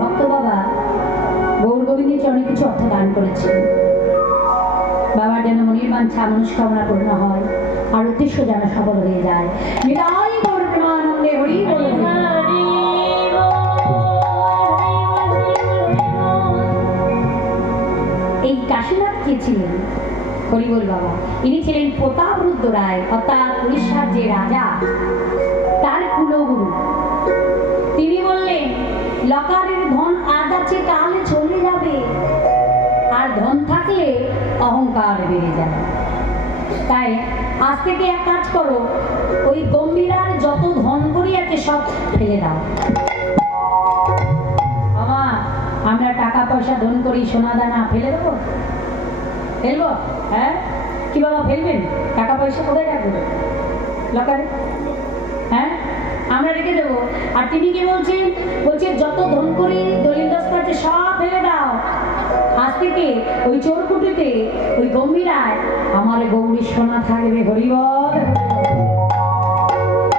ভক্ত বাবা গৌর গোবিন্দের চরণে কিছু অর্থ দান করেছেন। বাবার যেন মনির বাঞ্ছা মনস্কামনা পূর্ণ হয় আর উদ্দেশ্য যেন সফল হয়ে যায়। নিতাই গৌর প্রেমানন্দে হরি বল। এই কাশীনাথ কে ছিলেন? হরিবল বাবা। ইনি ছিলেন প্রতাপরুদ্র রায়, অর্থাৎ উড়িষ্যার যে রাজা তার কুলগুরু। তিনি বললেন লকারের ধন আজ আছে কালে চলে যাবে, আর ধন থাকলে অহংকার বেড়ে যায়। তাই আজ থেকে এক কাজ করো, ওই গম্ভীরার যত ধন করি আছে সব ফেলে দাও। আমার আমরা টাকা পয়সা ধন করি, সোনা দানা ফেলে দেবো? ফেলবো? হ্যাঁ, কি বাবা ফেলবেন? টাকা পয়সা কোথায় রাখবো? লকারে? হ্যাঁ, আমরা রেখে দেবো। আর তিনি কি বলছেন? বলছে যত ধন করি দলিল দস্তা আছে সব ফেলে দাও। আজ থেকে ওই চোরকুটিতে ওই গম্ভীরায় আমার গৌরী সোনা থাকবে। হরিবল।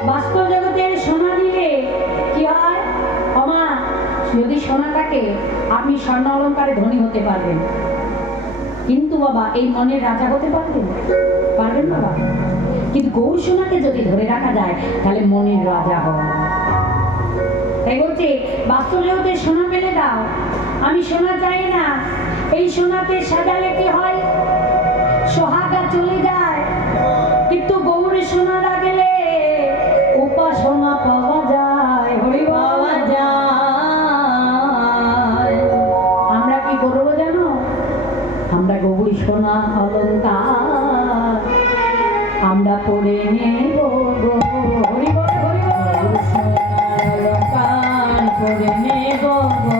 বাস্তব জগতে সোনা দিলে কি হয়? আমা যদি সোনা থাকে আপনি স্বর্ণ অলঙ্কারে ধনী হতে পারবেন, কিন্তু বাবা এই মনের রাজা হতে পারবেন? পারবেন বাবা? কিন্তু গৌর সোনাকে যদি ধরে রাখা যায় তাহলে মনের রাজা হয়। তাই বলছে বাস্তব জগতে সোনা পেলে দাও, আমি সোনা চাই না। এই সোনাতে সাজালে কি হয়? সোহাগা চলে যায়, কিন্তু গৌরী সোনা রাখলে উপাসনা পাওয়া যায়। হরি পাওয়া যায়। আমরা কি করবো জানো? আমরা গৌরী সোনা অলঙ্কার আমরা পরে নেব গো। হরি বল হরি বল। সোনা অলঙ্কার পরে নেব গো।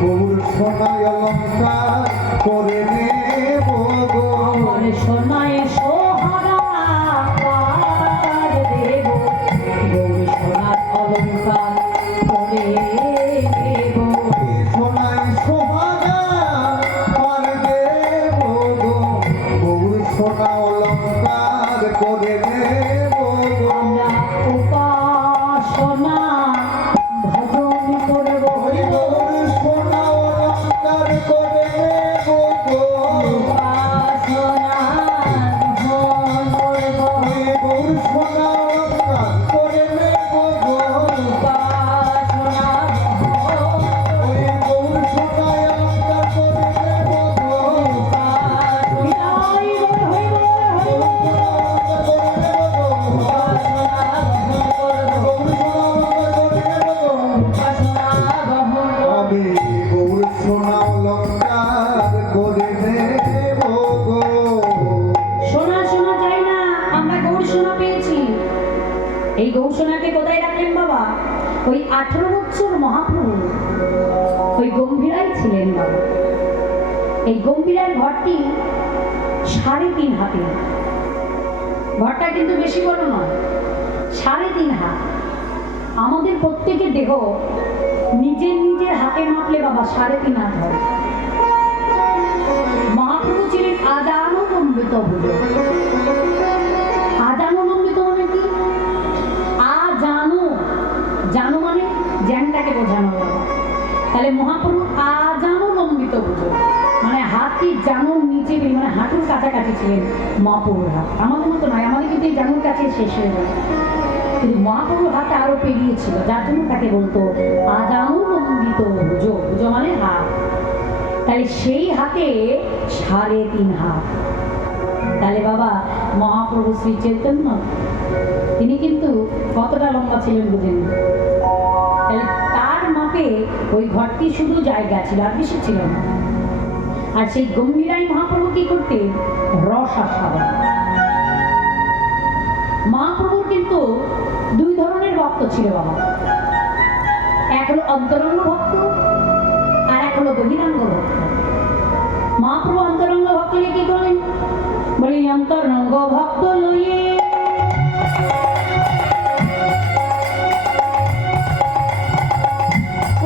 গৌর সোনা অলঙ্কার পরে নেব গো। আমার সোনায় সোহাগা দেব, গৌর সোনার অলঙ্কার পরে নেব। সোনায় সোহাগা পার দেব গো। গৌর সোনা অলঙ্কার করে নেব গো। আমরা উপাসনা ভজন করব। গৌর সোনা অলঙ্কার করে নেব গো। উপাসনা ভজন করব। গৌর সোনা অলঙ্কার করে নেব গো। উপাসনা ভজন গৌর সোনা অলঙ্কার করে নেব গো। বিদায় হইব হইব। উপাসনা ভজন করব। উপাসনা ভজন আমি গৌর সোনা অলঙ্কার করে নেব গো। সোনা সোনা চাই না, আমরা গৌর সোনা পেয়েছি। এই গৌর সোনাকে কোথায় রাখলেন বাবা? ওই 18 বছর মহাপ্রভু ওই গম্ভীরাই ছিলেন বাবা। এই গম্ভীরার ঘরটি 3.5 হাতে। ঘরটা কিন্তু বেশি বড় নয়, 3.5 হাত। আমাদের প্রত্যেকের দেহ নিজের নিজের হাতে মাপলে বাবা 3.5 হাত হয়। মহাপ্রভু ছিলেন আজানুলম্বিত ভুজ। আজানুলম্বিত মানে কি? জানো মানে জ্ঞানটাকে বোঝানো বাবা। তাহলে মহাপ্রভু আজানুলম্বিত ভুজ মানে হাতটি জানুর নিচে, মানে হাঁটুর কাছাকাছি ছিলেন মহাপ্রভুর হাত। আমাদের মতো নয়, আমাদের কিন্তু এই জানুর কাছে শেষ হয়ে যায়, কিন্তু মহাপ্রভুর হাতে আরো পেরিয়েছিল, যার জন্য তাকে বলতো আজানুলম্বিত ভুজ। ভুজ মানে হাত। তাহলে সেই হাতে 3.5 হাত। তাহলে বাবা মহাপ্রভু শ্রী চৈতন্য তিনি কিন্তু কতটা লম্বা ছিলেন বুঝেন? তাহলে তার মাপে ওই ঘরটি শুধু জায়গা ছিল, আর বেশি ছিল না। আর সেই গম্ভীরাই মহাপ্রভু কি করতেন? রস আস্বাদন। মহাপ্রভুর কিন্তু 2 ধরনের ভক্ত ছিল বাবা। এক হলো অন্তরঙ্গ ভক্ত, আর এক হলো বহিরাঙ্গ ভক্ত। মহাপ্রভু অন্তরঙ্গ ভক্ত নিয়ে কি করলেন? বলি অন্তরঙ্গ ভক্ত লইয়ে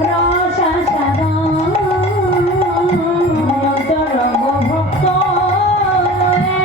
রস আস্বাদন। অন্তরঙ্গ ভক্ত লইয়ে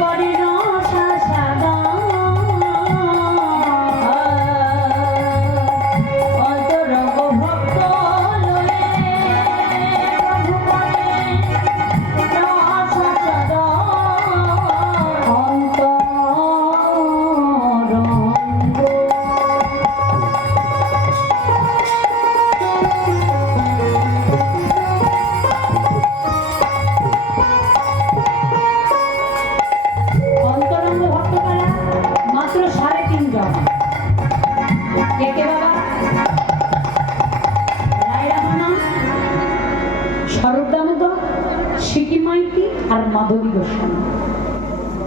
করে রসা সাদা অন্তরঙ্গ ভক্ত লয়ে প্রভু করে রসা সাদা অন্তরঙ্গ অন্তরঙ্গ ভক্ত কারা মাত্র 3.5 জন। কে কে বাবা? রায় রামানা, স্বরূপ দামোদর, সিকি মাইতি আর মাধবী গোস্বামী।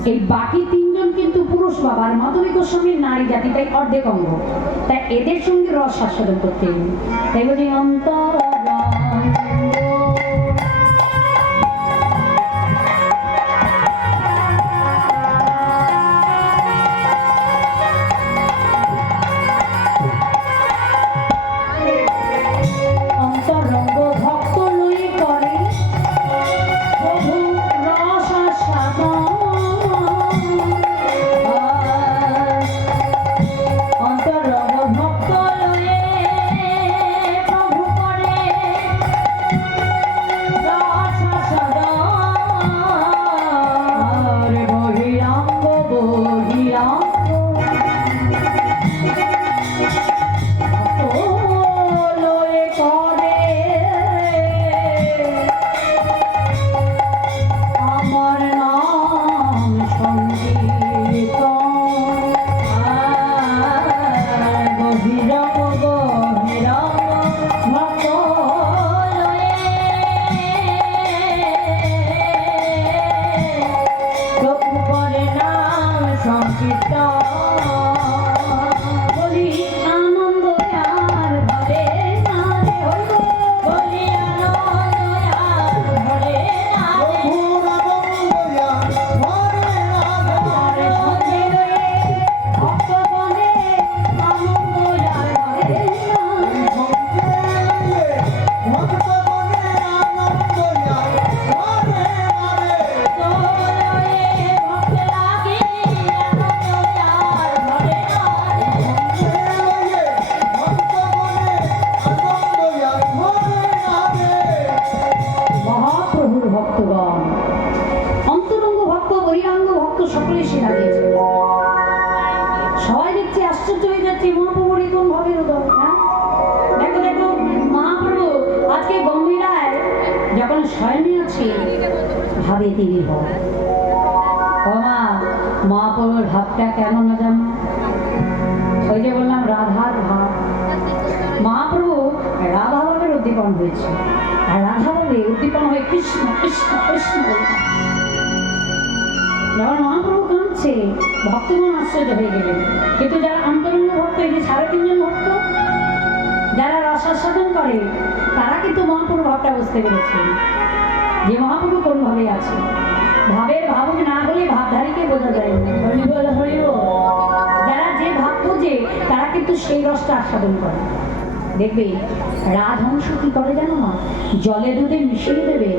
এই বাকি 3 জন কিন্তু পুরুষ বাবা, আর মাধবী গোস্বামীর নারী জাতি, তাই অর্ধেক অঙ্গ। তাই এদের সঙ্গে রস আস্বাদন করতে হবে। তাই বলি অন্তরঙ্গ অন্তরঙ্গ ভক্ত লই করে প্রভু রস আস্বাদন অন্তরঙ্গ ভক্ত লয়ে প্রভু করে রস আস্বাদন বহিরাঙ্গ বহিরাঙ্গ লয়ে করে আমার নাম সঙ্গীত বহিরঙ্গ বহিরঙ্গ ভক্ত লয়ে প্রভু করে নাম সংকীর্তন বলি আনন্দ আর ভরে না রে হইব বলি আনন্দ আর ভরে না রে প্রভুর আনন্দয়া হরে রাধা আরে সঙ্গে লয়ে ভক্ত বনে আনন্দ আর ভরে না ভক্তগণে আনন্দয়া হরে রাধে লয়ে ভক্ত লাগে আনন্দ আর ভরে না মহাপ্রভুর ভক্তগণ, অন্তরঙ্গ ভক্ত বহিরাঙ্গ ভক্ত সকলে সেরা দিয়েছে। সবাই দেখছি আশ্চর্য হয়ে যাচ্ছে, মহাপ্রভুর এই কোন ভাবের উদয়। হ্যাঁ দেখো দেখো, মহাপ্রভু আজকে গম্ভীরায় যখন শয়নে আছে ভাবে তিনি ভয়। ও মা, মহাপ্রভুর ভাবটা কেমন না জানো? ওই যে বললাম রাধার ভাব। মহাপ্রভু রাধা ভাবের উদ্দীপন হয়েছে, আর রাধা ভাবে উদ্দীপন হয়ে কৃষ্ণ কৃষ্ণ কৃষ্ণ বলে। যখন মহাপ্রভু কাঁদছে ভক্তগণ আশ্চর্য হয়ে গেলেন, কিন্তু যারা অন্তরঙ্গ ভক্ত, এই যে 3.5 জন ভক্ত যারা রসাস্বাদন করে, তারা কিন্তু মহাপ্রভু ভাবটা বুঝতে পেরেছে যে মহাপ্রভু কোন ভাবে আছে। ভাবের ভাবক না হলে ভাবধারীকে বোঝা যায় না। হরি বল হরি বল। যারা যে ভাব বোঝে তারা কিন্তু সেই রসটা আস্বাদন করে। দেখবে রাজহংস কি করে জানো না? জলে দুধে মিশিয়ে দেবে,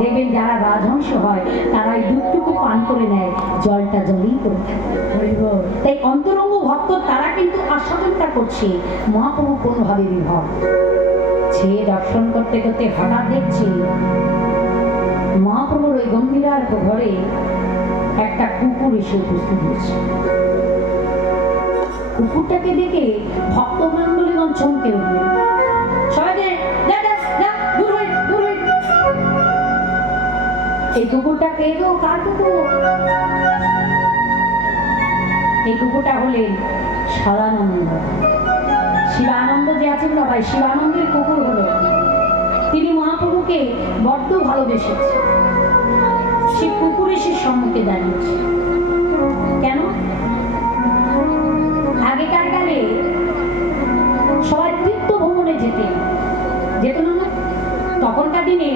দেখবেন যারা রাজহংস হয় তারা এই দুধটুকু পান করে নেয়, জলটা জলেই করে থাকে। তাই অন্তরঙ্গ ভক্ত তারা কিন্তু আস্বাদনটা করছে মহাপ্রভু কোনভাবে বিভব। সে দর্শন করতে করতে হঠাৎ দেখছি মহাপ্রভুর ওই গম্ভীরার ঘরে একটা কুকুর এসে উপস্থিত হয়েছে। কুকুরটাকে দেখে ভক্তমণ্ডলীগণ চমকে উঠলেন। সবাইকে দূর হই দূর হই। এই কুকুরটা কে গো? কার কুকুর? এই কুকুরটা হলেন সদানন্দ। শিবানন্দ যে আছেন না ভাই, শিবানন্দের কুকুর হলো। তিনি মহাপ্রভুকে বড্ড ভালোবেসেছে। সে কুকুর এসে সম্মুখে দাঁড়িয়েছে। কেন? আগেকার কালে সবাই তীর্থ ভ্রমণে যেত না। তখনকার দিনে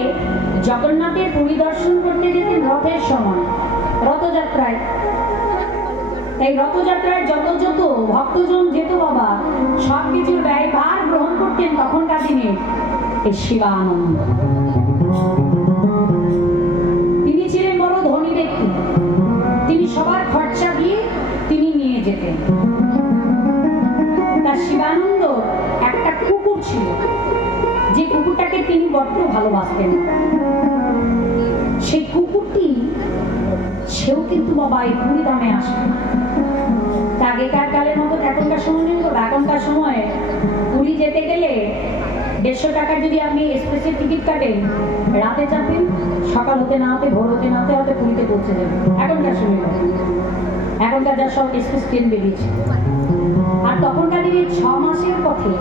জগন্নাথের পরিদর্শন করতে যেতেন রথের সময়, রথযাত্রায়। এই রথযাত্রায় যত যত ভক্তজন যেত বাবা, সব কিছুর ব্যয়ভার গ্রহণ করতেন তখনকার দিনে এই শিবানন্দ। তিনি ছিলেন বড় ধনী ব্যক্তি। যেতেন। তার শিবানন্দ একটা কুকুর ছিল, যে কুকুরটাকে তিনি বড্ড ভালোবাসতেন। সেই কুকুরটি সেও কিন্তু বাবা এই পুরীধামে আসে। আগেকার কালের মতো এখনকার সময় নেই, এখনকার সময়ে পুরী যেতে গেলে 150 টাকা যদি আপনি এক্সপ্রেসের টিকিট কাটেন, রাতে চাপেন, সকাল হতে না হতে ভোর হতে না হতে পুরীতে পৌঁছে যাবেন। এখনকার সময় এখনকার যা সব এক্সপ্রেস ট্রেন বেরিয়েছে। আর তখনকার দিনে 6 মাসের পথে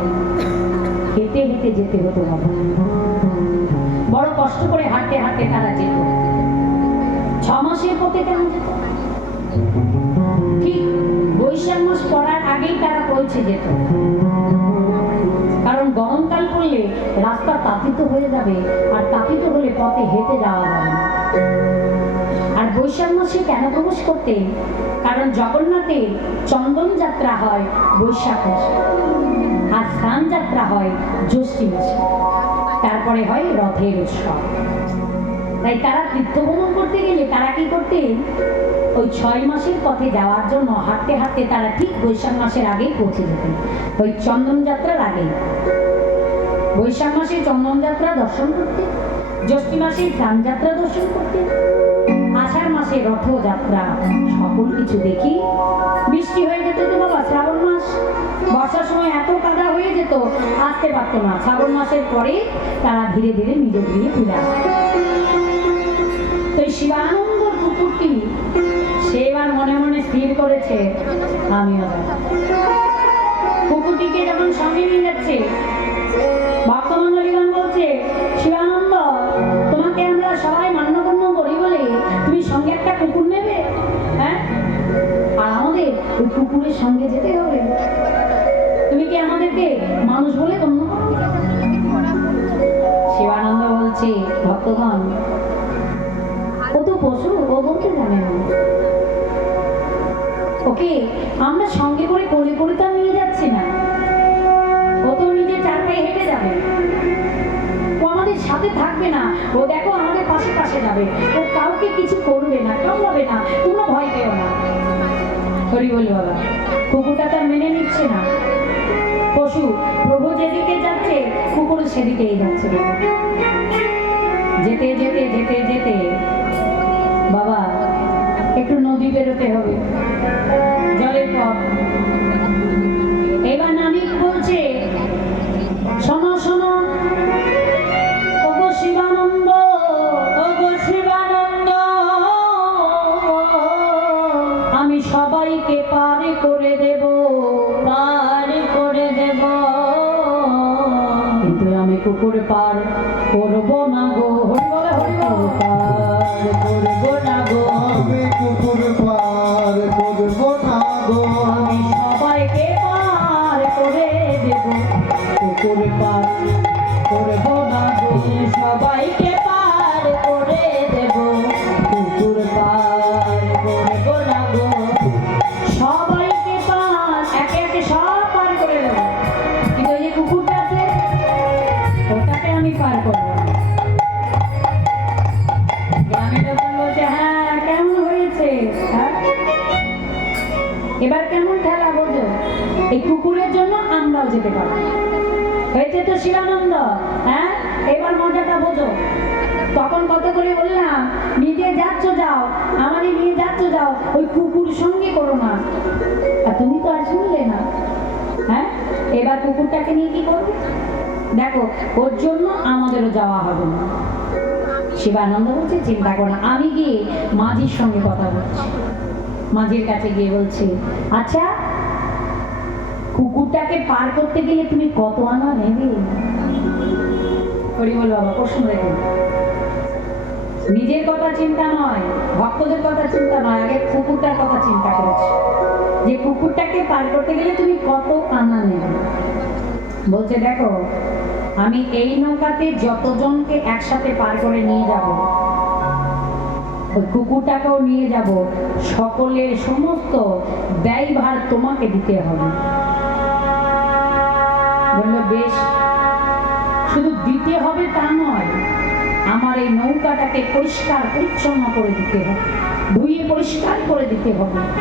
হেঁটে হেঁটে যেতে হতো বাবা। বড় কষ্ট করে হাঁটতে হাঁটতে তারা যেত। 6 মাসের পথে কেমন যেত? ঠিক বৈশাখ মাস পড়ার আগেই তারা পৌঁছে যেত, কারণ গরমকাল পড়লে রাস্তা তাপিত হয়ে যাবে, আর তাপিত হলে পথে হেঁটে যাওয়া যাবে না। আর বৈশাখ মাসে কেন প্রবেশ করতেন? কারণ জগন্নাথের চন্দন যাত্রা হয় বৈশাখ মাসে, আর স্নান যাত্রা হয় জ্যৈষ্ঠী মাসে, তারপরে হয় রথের উৎসব। তাই তারা তীর্থভ্রমণ করতে গেলে তারা কি করতেন? ওই 6 মাসের পথে যাওয়ার জন্য হাঁটতে হাঁটতে তারা ঠিক বৈশাখ মাসের আগেই পৌঁছে যেতেন, ওই চন্দন যাত্রার আগেই। বৈশাখ মাসে চন্দন যাত্রা দর্শন করতেন, জ্যৈষ্ঠী মাসে স্নান যাত্রা দর্শন করতেন, আষাঢ় মাসে রথযাত্রা, সকল কিছু দেখি বৃষ্টি হয়ে যেত তো বাবা। শ্রাবণ মাস বর্ষার সময় এত কাদা হয়ে যেত, আসতে পারতো না। শ্রাবণ মাসের পরে তারা ধীরে ধীরে নিজে গিয়ে ফিরে আসত। তো শিবানন্দ কুকুরটি সে এবার মনে মনে স্থির করেছে, আমিও যাব। কুকুরটিকে যখন সঙ্গে নিয়ে যাচ্ছে, ভক্তমণ্ডলীগণ বলছে, শিবানন্দ, তোমাকে আমরা সবাই মান্যগণ্য করি বলে তুমি সঙ্গে একটা কুকুর নেবে? হ্যাঁ, আর আমাদের ওই কুকুরের সঙ্গে যেতে হবে? তুমি কি আমাদেরকে মানুষ বলে গণ্য করবে? শিবানন্দ বলছে, ভক্তগণ, ও তো পশু, ও বলতে জানে না। ওকে আমরা সঙ্গে করে কোলে করে তো নিয়ে যাচ্ছি না, ও তো নিজে 4 পায়ে হেঁটে যাবে, ও আমাদের সাথে থাকবে না। ও দেখো আমাদের পাশে পাশে যাবে, ও কাউকে কিছু করবে না, কামড়াবে না, তোমরা ভয় পেও না। হরি বল বাবা। কুকুরটা তার মেনে নিচ্ছে না। পশু, প্রভু যেদিকে যাচ্ছে কুকুর সেদিকেই যাচ্ছে। যেতে যেতে যেতে যেতে বাবা একটু নদী বেরোতে হবে, জলের পথ। এবার নাবিক বলছে, শোনো শোনো, ওগো শিবানন্দ, ওগো শিবানন্দ, আমি সবাইকে পার করে দেব, পার করে দেব, কিন্তু আমি কুকুর পার করব না গো। হরি বলে, হরি বল। পার করব না গো, আমি কুকুর পার করব না গো। আমি সবাইকে পার করে দেব, কুকুর পার করব না গো। সবাইকে পার করে দেব, কুকুর পার করব না গো। সবাইকে পার, একে একে সব পার করে দেব, কিন্তু ওই যে কুকুরটা আছে ওটাকে আমি পার করব না। গ্রামের লোকজন বলছে, হ্যাঁ কেমন হয়েছে? হ্যাঁ, এবার কেমন খেলা বোঝো? এই কুকুরের জন্য আমরাও যেতে পারবো। হয়েছে তো শিবানন্দ? হ্যাঁ, এবার মজাটা বোঝো। তখন কত করে বললাম, নিজে যাচ্ছ যাও, আমারই নিয়ে যাচ্ছ যাও, ওই কুকুর সঙ্গে করো না। আর তুমি তো আর শুনলে না। হ্যাঁ, এবার কুকুরটাকে নিয়ে কি করবে? দেখো, ওর জন্য আমাদেরও যাওয়া হবে না। শিবানন্দ বলছে, চিন্তা করো না, আমি গিয়ে মাঝির সঙ্গে কথা বলছি। মাঝির কাছে গিয়ে বলছি, আচ্ছা কুকুরটাকে পার করতে গেলে তুমি কত আনা নেবে? হরি বল বাবা। প্রশ্ন দেখুন, নিজের কথা চিন্তা নয়, ভক্তদের কথা চিন্তা নয়, আগে কুকুরটার কথা চিন্তা করেছে, যে কুকুরটাকে পার করতে গেলে তুমি কত আনা নেবে। বলছে, দেখো আমি এই নৌকাতে যতজনকে একসাথে পার করে নিয়ে যাব, ওই কুকুরটাকেও নিয়ে যাব, সকলের সমস্ত ব্যয়ভার তোমাকে দিতে হবে। বললো, বেশ, শুধু দিতে হবে তা নয়, আমার এই নৌকাটাকে পরিষ্কার পরিচ্ছন্ন করে দিতে হবে, ধুয়ে পরিষ্কার করে দিতে হবে।